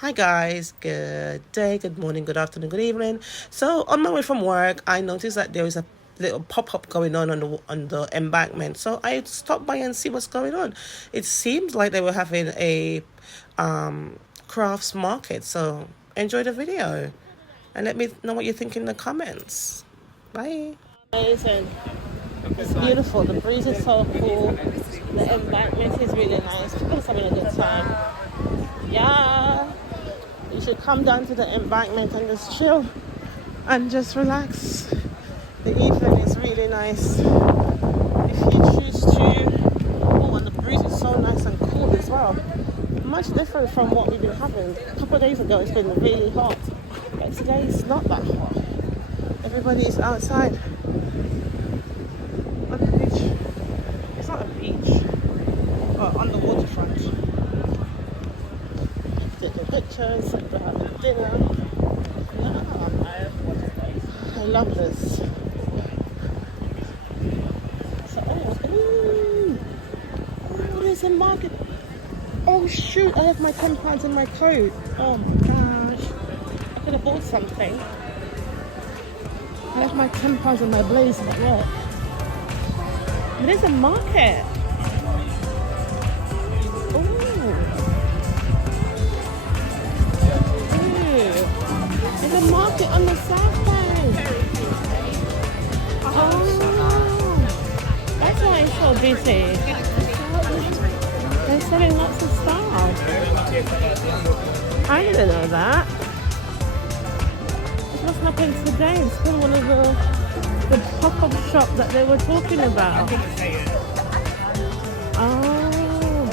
Hi guys, good day, good morning, good afternoon, good evening. So on my way from work, I noticed that there is a little pop-up going on the embankment. So I stopped by and see what's going on. It seems like they were having a crafts market. So enjoy the video and let me know what you think in the comments. Bye. Amazing. It's beautiful. The breeze is so cool. The embankment is really nice. People are having a good time. Yeah. You should come down to the embankment and just chill and just relax. The evening is really nice. If you choose to. Oh, and the breeze is so nice and cool as well. Much different from what we've been having. A couple of days ago it's been really hot. But today it's not that hot. Everybody is outside on the beach. It's not a beach, but on the waterfront. Taking pictures, we're having dinner. Yeah. I love this. So, there's a market. Oh shoot, I have my £10 in my coat. Oh my gosh. I could have bought something. I have my £10 in my blazer at work. There's a market. There's a market on the south bank. Oh, that's why it's so busy. They're selling lots of stuff. I didn't know that. It must happen today. It's been one of the pop-up shop that they were talking about. Oh,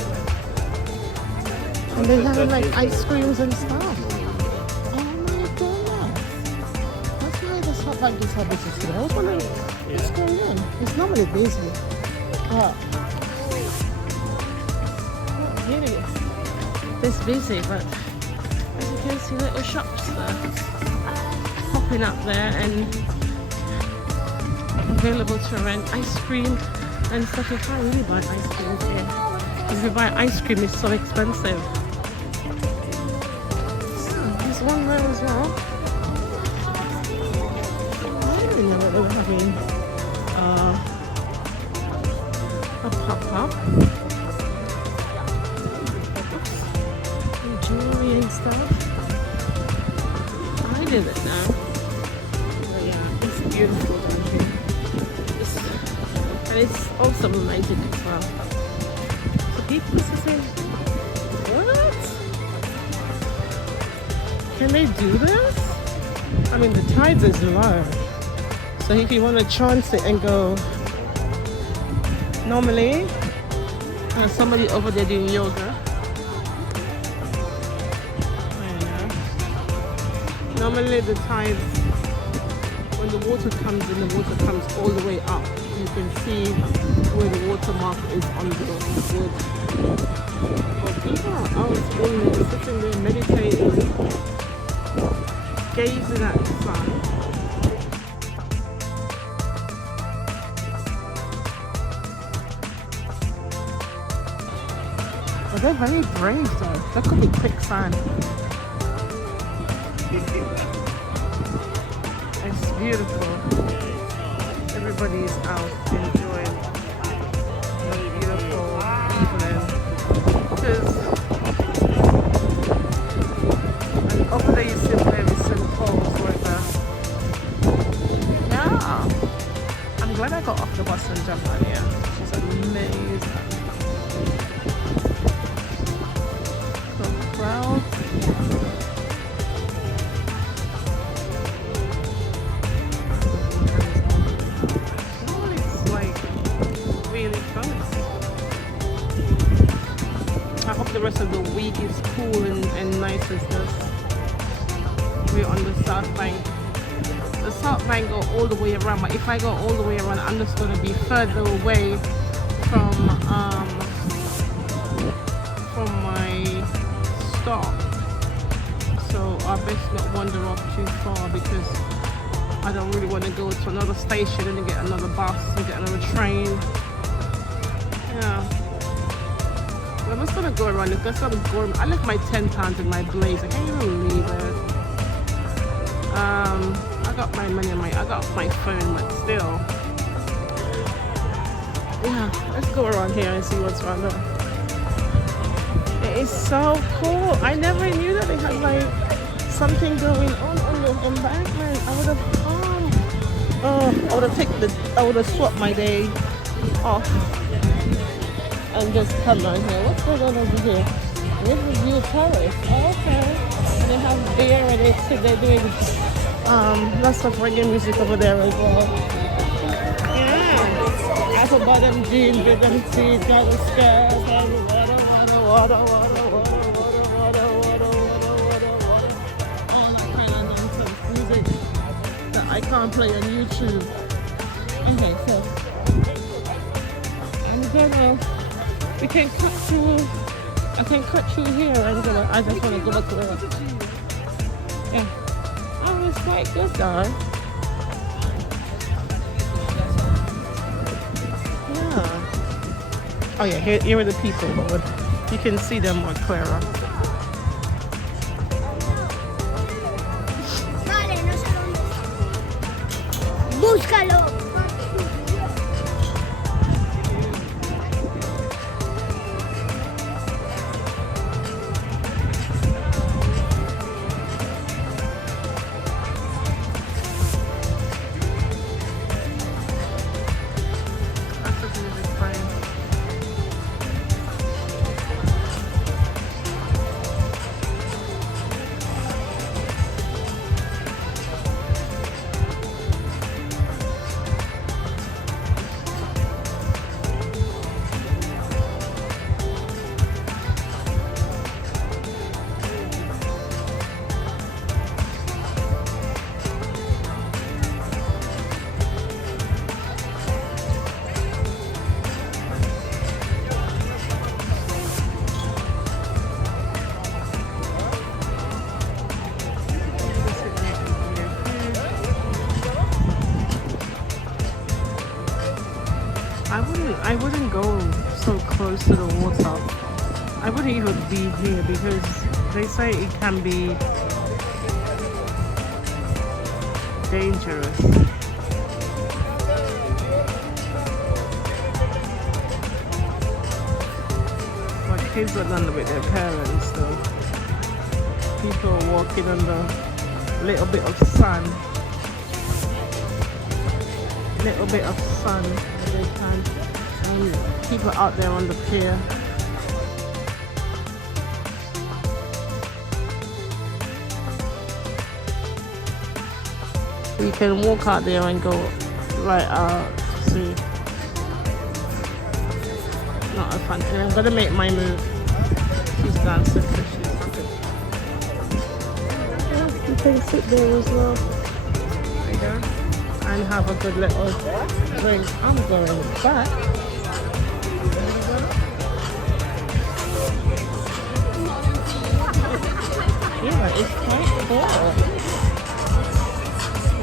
and they're having like ice creams and stuff. Like this habit is today. I was wondering what's going on. It's normally busy. But really, it's busy, but as you can see, little shops popping up there and available to rent ice cream and stuff. You can't really buy ice cream here. If you buy ice cream, it's so expensive. So, there's one there as well. I didn't know that they were having a pop-up. Jewelry and stuff. I didn't know. But yeah, it's beautiful country. And it's also romantic as well. So people are saying, what? Can they do this? I mean, the tides is low. So if you want to chance it and go, normally, there's somebody over there doing yoga. Normally the tides, when the water comes in, the water comes all the way up. You can see where the water mark is on the wood. But people are out in there, sitting there meditating, gazing at the sun. But they're very brave though. That could be quicksand. It's beautiful. Everybody is out enjoying the beautiful evening. And over there you see very St. Paul's River. Yeah. I'm glad I got off the bus and jumped on here. She's amazing. Crowd. Oh, it's like really close. I hope the rest of the week is cool and nice as this. We're on the south bank. The south bank go all the way around, but if I go all the way around, I'm just going to be further away from my stop, so I best not wander off too far because I don't really want to go to another station and then get another bus and get another train. Yeah, I'm just gonna go around. Look at some gourmet. I left my £10 in my blazer. Can you believe it? I got my money on I got my phone, but still. Yeah, let's go around here and see what's around here. It is so cool. I never knew that they had like something going on the embankment. I would have I would have swapped my day off and just come on here. What's going on over here? Riverview Terrace. Oh, okay. And they have beer and they're doing lots of reggae music over there as well. Yeah. Apple bottom jeans, big and tea, got a skirt, water. All that kind of nonsense music that I can't play on YouTube. Okay, so we can cut through. I can cut through here and I just want to go back to where. Yeah. Oh, it's quite good though. Yeah. Oh yeah, here are the people, but you can see them more clearer. Búscalo. I wouldn't go so close to the water. I wouldn't even be here because they say it can be dangerous. But kids are done with their parents, so people are walking under a little bit of sun. Little bit of sun that they can. People out there on the pier. You can walk out there and go right out to see. Not a fancy. I'm gonna make my move. She's dancing, so she's happy. You can sit there as well. There you go. And have a good little drink. I'm going back. Yeah, it's quite cool.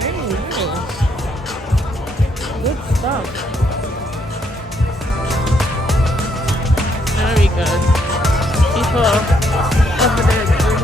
Very nice. Good stuff. Very good. People over there doing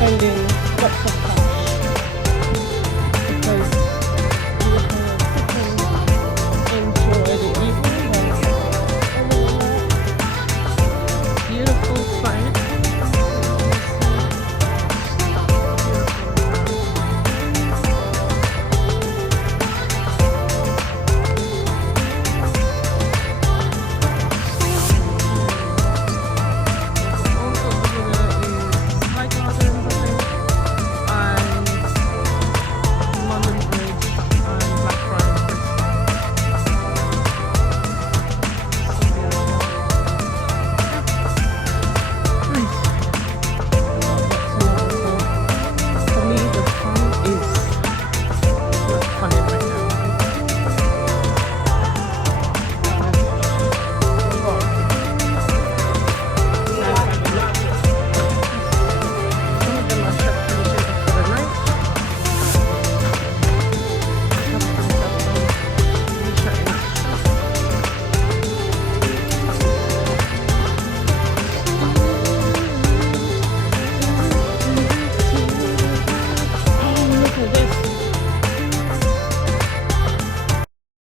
spending lots of time.